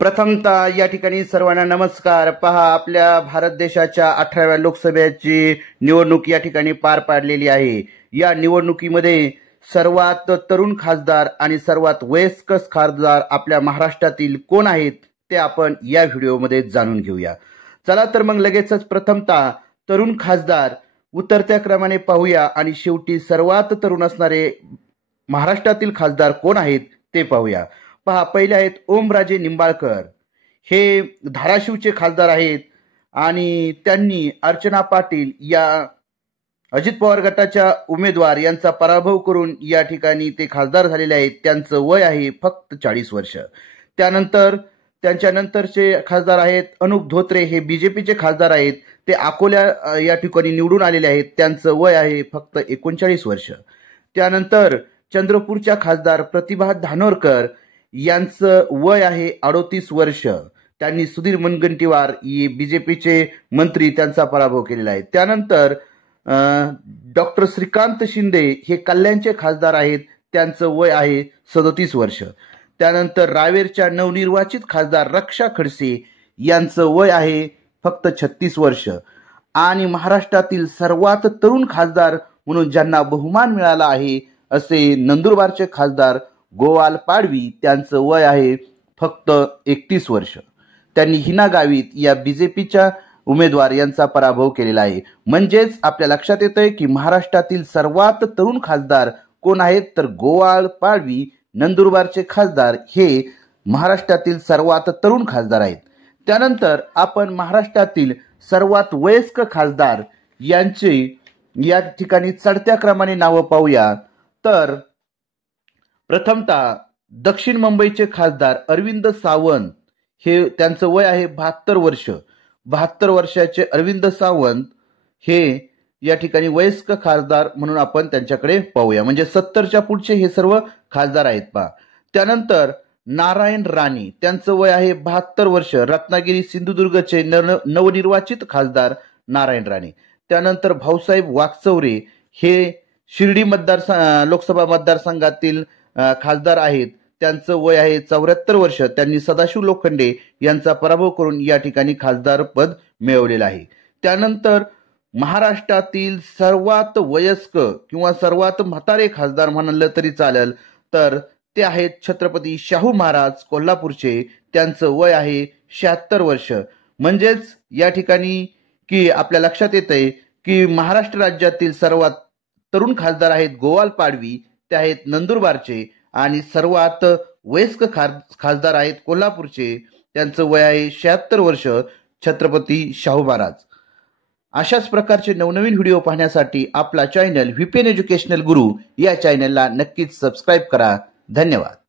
प्रथमतः या ठिकाणी सर्वांना नमस्कार। पहा, आपल्या भारत देशाच्या 18व्या लोकसभेची निवडणूक या ठिकाणी पार पाडलेली आहे। या निवडणुकीमध्ये सर्वात तरुण खासदार आणि सर्वात वयस्कर खासदार आपल्या महाराष्ट्रातील कोण आहेत ते आपण या व्हिडिओमध्ये जाणून घेऊया। चला तर मग लगेचच प्रथमतः तरुण खासदार उतरत्या क्रमाने पाहूया आणि शेवटी सर्वात तरुण असणारे महाराष्ट्रातील खासदार कोण आहेत ते पाहूया। पहा, पहिले आहेत ओमराजे निंबाळकर। हे धाराशिवचे खासदार आहेत आणि त्यांनी अर्चना पाटील या अजित पवार गटाच्या उमेदवार यांचा पराभव करून या ठिकाणी ते खासदार झालेले आहेत। त्यांचं वय आहे फक्त 40 वर्ष। त्यानंतर त्यांच्यानंतरचे खासदार आहेत अनुप धोत्रे। हे बीजेपीचे खासदार आहेत, ते अकोला या ठिकाणी निवडून आलेले आहेत। त्यांचं वय आहे फक्त 39 वर्ष। त्यानंतर चंद्रपूरच्या खासदार प्रतिभा धानोरकर यांचं वय आहे 38 वर्ष। त्यांनी सुधीर मुनगंटीवार बीजेपीचे मंत्री त्यांचा पराभव केलेला आहे। त्यानंतर डॉक्टर श्रीकांत शिंदे हे कल्याणचे खासदार आहेत, त्यांचं वय आहे 37 वर्ष। त्यानंतर रावेरच्या नवनिर्वाचित खासदार रक्षा खडसे यांचं वय आहे फक्त 36 वर्ष। आणि महाराष्ट्रातील सर्वात तरुण खासदार म्हणून ज्यांना बहुमान मिळाला आहे असे नंदुरबारचे खासदार गोवाल पाडवी, त्यांचं वय आहे फक्त 31 वर्ष। त्यांनी हिना गावित या बीजेपीच्या उमेदवार यांचा पराभव केलेला आहे। म्हणजेच आपल्या लक्षात येतंय की महाराष्ट्रातील सर्वात तरुण खासदार कोण आहेत, तर गोवाल पाडवी नंदुरबारचे खासदार हे महाराष्ट्रातील सर्वात तरुण खासदार आहेत। त्यानंतर आपण महाराष्ट्रातील सर्वात वयस्कर खासदार यांचे या ठिकाणी चढत्या क्रमाने नावं पाहूया। तर प्रथमतः दक्षिण मुंबईचे खासदार अरविंद सावंत, हे त्यांचं वय आहे 72 वर्ष। 72 वर्षाचे अरविंद सावंत हे या ठिकाणी वयस्कर खासदार म्हणून आपण त्यांच्याकडे पाहूया। म्हणजे 70च्या पुढचे हे सर्व खासदार आहेत पहा। त्यानंतर नारायण राणे, त्यांचं वय आहे 72 वर्ष। रत्नागिरी सिंधुदुर्गचे नवनिर्वाचित खासदार नारायण राणे। त्यानंतर भाऊसाहेब वाकचौरे हे शिर्डी लोकसभा मतदारसंघातील खासदार आहेत, त्यांचं वय आहे 74 वर्ष। त्यांनी सदाशिव लोखंडे यांचा पराभव करून या ठिकाणी खासदार पद मिळवलेलं आहे। त्यानंतर महाराष्ट्रातील सर्वात वयस्कर किंवा सर्वात म्हातारे खासदार म्हणाल तरी चालेल, तर ते आहेत छत्रपती शाहू महाराज कोल्हापूरचे। त्यांचं वय आहे 76 वर्ष। म्हणजेच या ठिकाणी की आपल्या लक्षात येतंय की महाराष्ट्र राज्यातील सर्वात तरुण खासदार आहेत गोवाल पाडवी, ते आहेत नंदुरबारचे। आणि सर्वात वयस्कर खासदार आहेत कोल्हापूरचे, त्यांचं वय आहे 76 वर्ष, छत्रपती शाहू महाराज। अशाच प्रकारचे नवनवीन व्हिडिओ पाहण्यासाठी आपला चॅनल व्हीपीएन एज्युकेशनल गुरु या चॅनलला नक्कीच सबस्क्राईब करा। धन्यवाद।